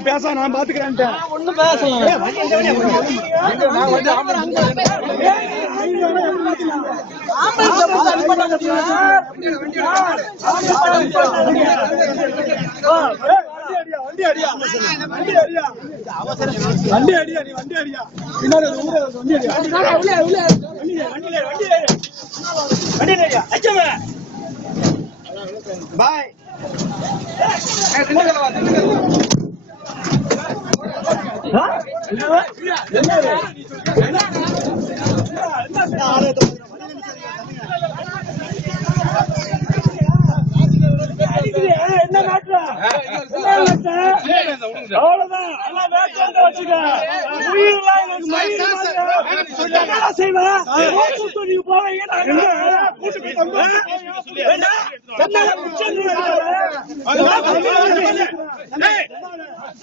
நீ பேச நான் ஒண்ணும் பேசலாம் வண்டி அடியா வண்டி அடியா வண்டி அடியா நீ வண்டி அடியா. பின்னாடி வண்டி அடியா வண்டி வண்டி வண்டி வண்டி அடியா. அச்சமே. பாய். என்ன மாற்ற அவ்வளவுதான் எல்லாம் வேட்பாளர் வச்சுக்க உயிரெல்லாம்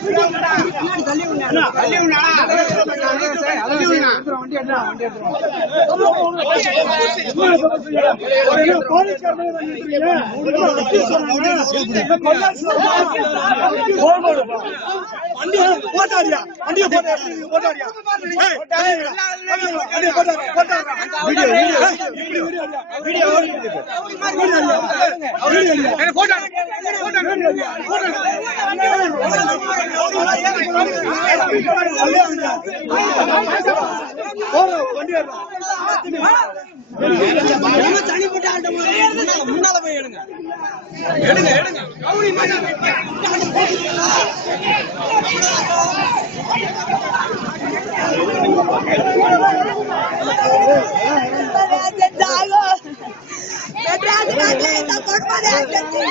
போவீங்க, நான் என்ன? கூட்டு போய் தம்பா. வேண்டா? தனிப்பட்ட ஆட்டம் முன்னால போய் எடுங்க எடுங்க எடுங்க போட்டாரியா வண்டியை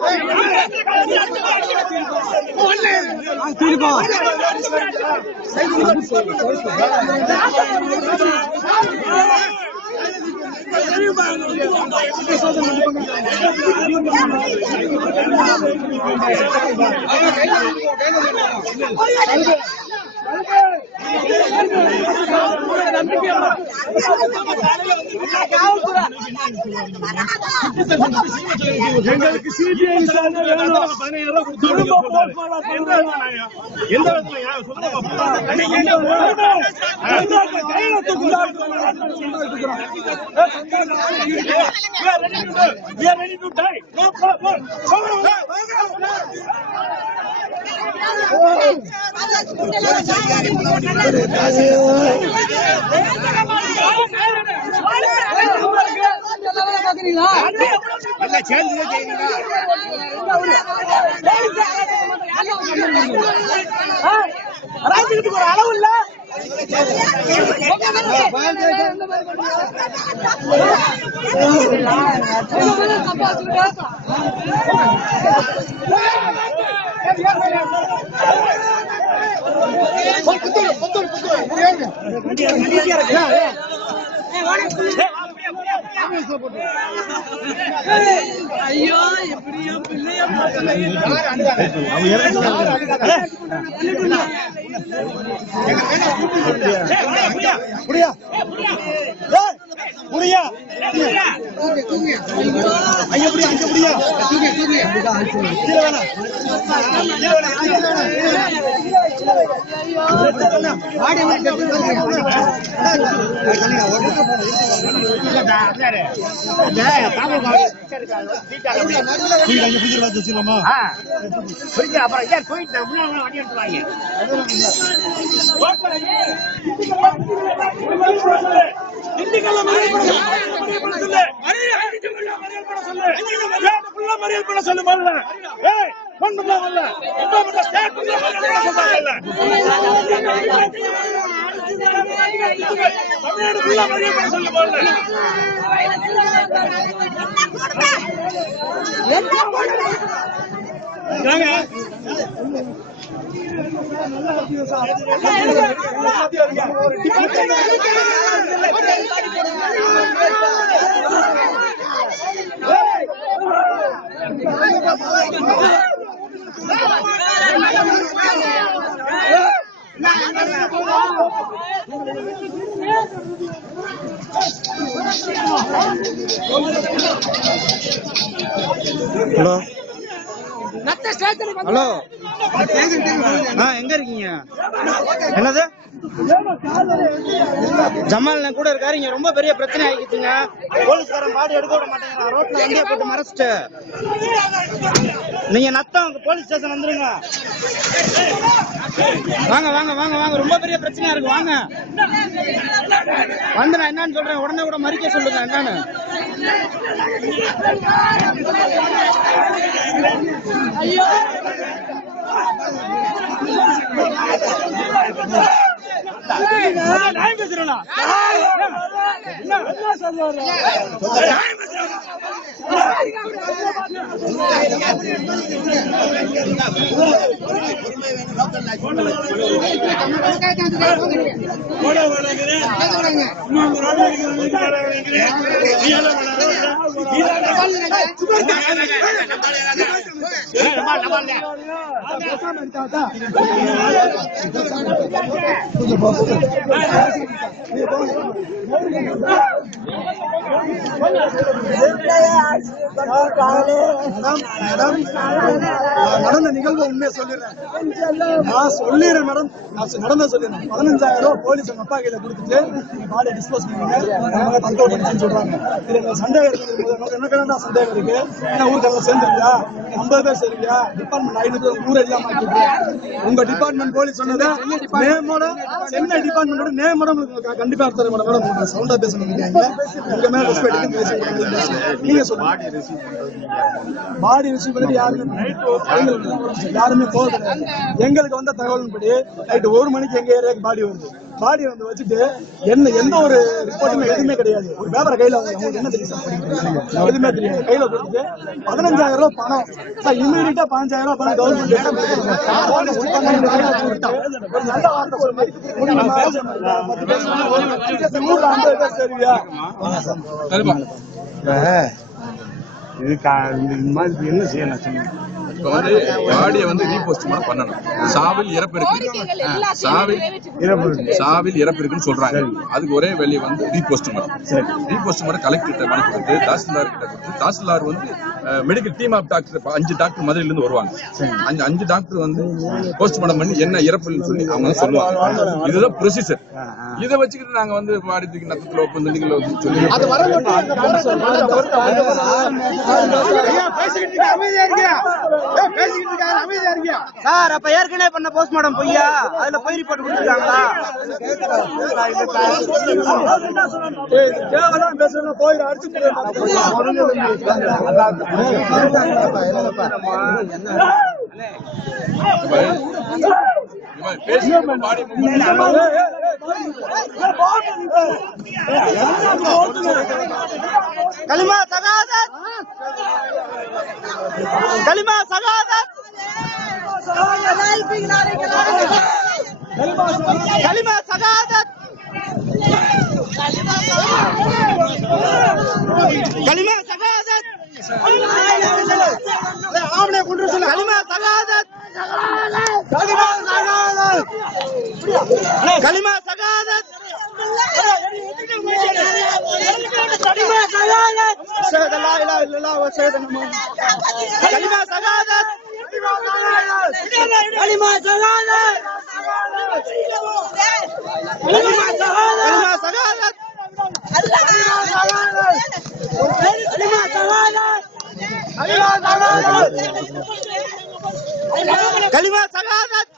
கும்பியா எங்களுக்கு சிபிஐ விசாரணை வேணும் எந்த எந்த இடத்துல கையில எல்லாம் சேர்ந்து செய்யுங்களா ஒரு அளவு இல்ல ஐயோ எப்படியோ பிள்ளைய புரியா புரியா? ஐயா புரியா அங்க புரியா அப்புறம் ஏன் போயிட்டு வண்டி திண்டுக்கல்ல மறியல் பண்ண சொல்லு. முதல்ல. ஒண்ணுமே வரல. தமிழ்நாடு full மறியல் பண்ண சொல்லு முதல்ல. ஏங்க? Hello hello. ஆ எங்க இருக்கீங்க? என்னது? ஜமால் கூட இருக்காரு. இங்க ரொம்ப பெரிய பிரச்சனை ஆகிடுச்சுங்க போலீஸ்காரன் பாடி எடுக்க விட மாட்டேங்கிறான். ரோட்ல வண்டியை போட்டு மறைச்சிட்டு. நீங்க நத்தம் போலீஸ் ஸ்டேஷன் வந்துருங்க. வாங்க வாங்க வாங்க வாங்க. ரொம்ப பெரிய பிரச்சனையா இருக்கு. வாங்க. வந்து நான் என்னன்னு சொல்றேன். உடனே கூட மறிக்க சொல்லுங்க. என்னன்னு? Thank you. நான் பேசுறேனா? என்ன சொல்லுவாரு? நியாயம் பேசுறேனா? மேடம் மேடம் எல்லாம் நடந்த நிகழ்வு உண்மையை சொல்லிடுறேன். நான் சொல்லிடுறேன் மேடம். நான் நடந்த சொல்லிடுறேன். பதினஞ்சாயிரம் ரூபாய் போலீஸ் உங்க அப்பா கையில கொடுத்துட்டு பாடி டிஸ்போஸ் கண்ட்ரோல் பண்ணிச்சுன்னு சொல்றாங்க. இதுல எனக்கு சந்தேகம் இருக்குது உங்களுக்கு என்ன சந்தேகம் இருக்கு? என்ன ஊருக்கெல்லாம் சேர்ந்துருக்கியா? ஐம்பது பேர் சேர்க்கியா டிபார்ட்மெண்ட் ஐநூறு பேர் ஊர் எல்லாம் மாட்டிருக்கு உங்க டிபார்ட்மெண்ட் போலீஸ் சொன்னது நேமோட சென்னை டிபார்ட்மெண்டோட நேமோட கண்டிப்பா எடுத்துற மேடம். மேடம் சவுண்டா பேசணும் உங்க மேல ரெஸ்பெக்ட் பேசுங்க நீங்க சொல்லுங்க. பாடி ரிசீவ் பண்ணிட்டு யாருமே யாருமே போக கிடையாது எங்களுக்கு வந்த தகவலின்படி நைட்டு ஒரு மணிக்கு எங்க ஏரியாக்கு பாடி வருது பாடி வந்து வச்சுட்டு என்ன எந்த ஒரு ரிப்போர்ட்டுமே எதுவுமே கிடையாது. ஒரு பேப்பரை கையில உங்களுக்கு என்ன தெரியும் எதுவுமே தெரியாது. கையில கொடுத்துட்டு பதினஞ்சாயிரம் ரூபாய் பணம். சார் இமீடியட்டா பதினஞ்சாயிரம் ரூபாய் பணம் கவர்மெண்ட் இது மாதிரி என்ன செய்யணும்? சொல்லுங்க இப்ப வந்து பாடியை வந்து ரீபோஸ்ட்மார்ட் பண்ணணும். சாவில் இறப்பு இருக்கு. ஆ, சாவில் சாவில் இறப்பு இருக்குன்னு சொல்றாங்க. அதுக்கு ஒரே வழி வந்து ரீபோஸ்ட்மார்ட் ரீபோஸ்ட்மார்ட் கலெக்டர் கிட்ட மனு கொடுத்து தாசில்தார் கிட்ட கொடுத்து தாசில்தார் வந்து மெடிக்கல் டீம் ஆஃப் டாக்டர் அஞ்சு டாக்டர் மதுரையில இருந்து வருவாங்க. அஞ்சு அஞ்சு டாக்டர் வந்து போஸ்ட்மார்ட்டம் பண்ணி என்ன இறப்புன்னு சொல்லி அவங்க வந்து சொல்லுவாங்க. இதுதான் ப்ரொசீஜர் இதை வச்சுக்கிட்டு நாங்க வந்து தூக்கி நத்தத்துல வைப்போம் சொல்லி சார் அப்ப ஏற்கனவே பண்ண போஸ்ட்மார்டம் பொய்யா? அதுல போய் ரிப்போர்ட் கொடுத்துருக்காங்களா? பேசுறதுன்னா போயிரு, அடிச்சு பேசி களிமா சகாதத். களிமா சகாதத். களிமா சகாதத். களிமா சகாதத். ஆவணை கொண்டு சொல்ல களிமா சகாதத் களிமா சகாதத் களிமா சகாதத் أشهد أن لا إله إلا الله وأشهد أن محمدا كلمة سعادة كلمة سعادة கலிமா கலிமா சகாதத் கலிமா சகாதத்